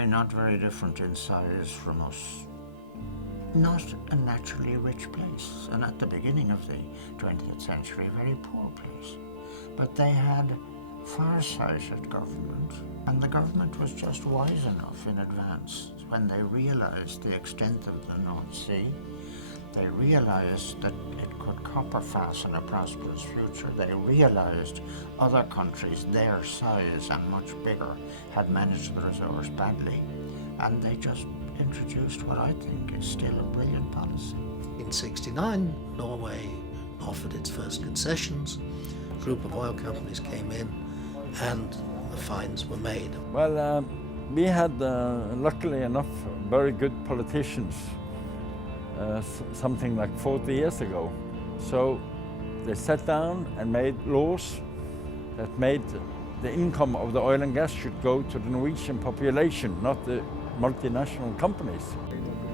Norway, not very different in size from us. Not a naturally rich place, and at the beginning of the 20th century, a very poor place. But they had far-sighted government, and the government was just wise enough in advance when they realized the extent of the North Sea. They realized that it could copper fasten a prosperous future. They realized other countries their size and much bigger had managed the resource badly, and they just introduced what I think is still a brilliant policy. In '69, Norway offered its first concessions. A group of oil companies came in and the finds were made. Well, we had, luckily enough, very good politicians something like 40 years ago. So they sat down and made laws that made the income of the oil and gas should go to the Norwegian population, not the multinational companies.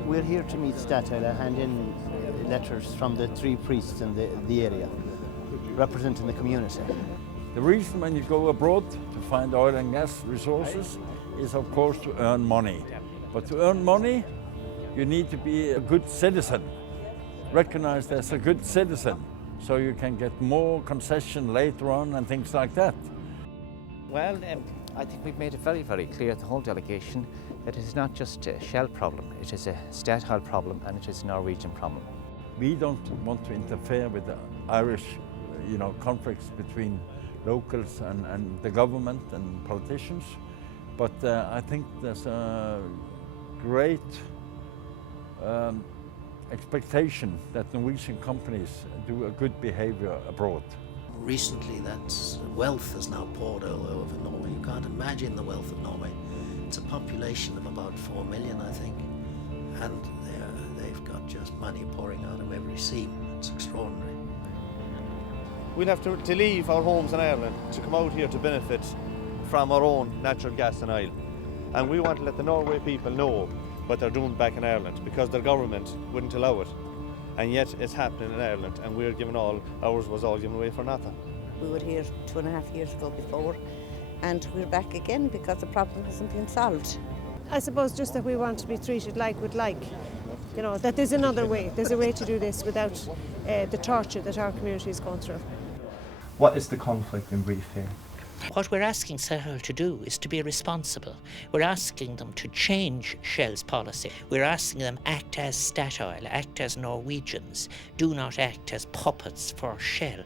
We're here to meet Statoil and hand in letters from the 3 priests in the area, representing the community. The reason when you go abroad to find oil and gas resources is of course to earn money. But to earn money, you need to be a good citizen, recognized as a good citizen, so you can get more concession later on and things like that. Well, I think we've made it very, very clear, the whole delegation, that it is not just a Shell problem, it is a Statoil problem and it is a Norwegian problem. We don't want to interfere with the Irish, conflicts between locals and the government and politicians, but I think there's a great expectation that Norwegian companies do a good behavior abroad. Recently, that wealth has now poured all over Norway. You can't imagine the wealth of Norway. It's a population of about 4 million, I think, and they've got just money pouring out of every seam. It's extraordinary. We'll have to leave our homes in Ireland to come out here to benefit from our own natural gas and oil. And we want to let the Norway people know what they're doing back in Ireland, because their government wouldn't allow it. And yet it's happening in Ireland, and we're giving ours was all given away for nothing. We were here 2.5 years ago before, and we're back again because the problem hasn't been solved. I suppose just that we want to be treated like we'd like. That there's another way. There's a way to do this without the torture that our community is going through. What is the conflict in brief here? What we're asking Statoil to do is to be responsible. We're asking them to change Shell's policy. We're asking them act as Statoil, act as Norwegians, do not act as puppets for Shell.